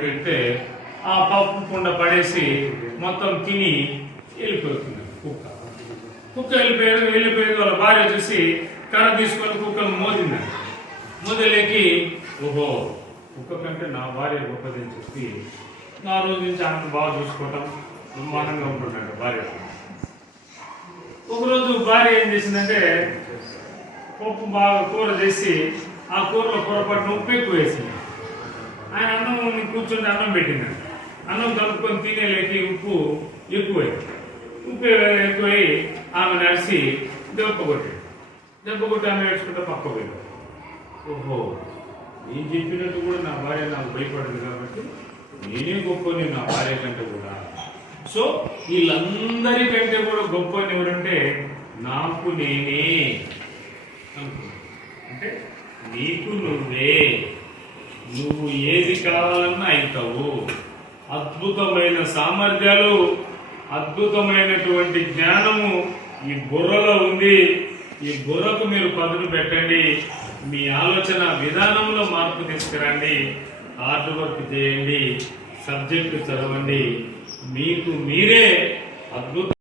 పెడితే ఆ పప్పు కుండ పడేసి మొత్తం తిని వెళ్ళిపోతుంది కుక్క. కుక్క వెళ్ళిపోయేది వాళ్ళ భార్య చూసి కర్ర తీసుకొని కుక్కను మోదిందండి. మోదలేకి ఓహో కుక్క కంటే నా భార్య గొప్పదని చెప్పి ఆ రోజు నుంచి ఆమెను బాగా చూసుకోవటం బ్రహ్మాండంగా ఉంటున్నాడు భార్య. ఒకరోజు భార్య ఏం చేసిందంటే పప్పు బాగా కూర చేసి ఆ కూరలో పొరపాటున ఉప్పు ఎక్కువ వేసింది. ఆయన అన్నం కూర్చొని అన్నం పెట్టిందండి. అన్నం కలుపుకొని తినేలేకి ఉప్పు ఎక్కువైంది. ఉప్పు ఎక్కువై ఆమె నడిచి దెబ్బ కొట్టి ఆమె ఏడ్చుకుంటే పక్క పోయింది. ఓహో నేను చెప్పినట్టు కూడా నా భార్య నాకు భయపడింది కాబట్టి నేనే గొప్పని నా భార్య కంటే కూడా. సో వీళ్ళందరికంటే కూడా గొప్పని ఎవరంటే నాకు నేనే అంటే నీకు నువ్వే, నువ్వు ఏది కావాలన్నా అవుతావు. అద్భుతమైన సామర్థ్యాలు, అద్భుతమైనటువంటి జ్ఞానము ఈ బుర్రలో ఉంది. ఈ బుర్రకు మీరు పదును పెట్టండి, మీ ఆలోచన విధానంలో మార్పు తీసుకురండి, హార్డ్ వర్క్ చేయండి, సబ్జెక్టు చదవండి, మీకు మీరే అద్భుత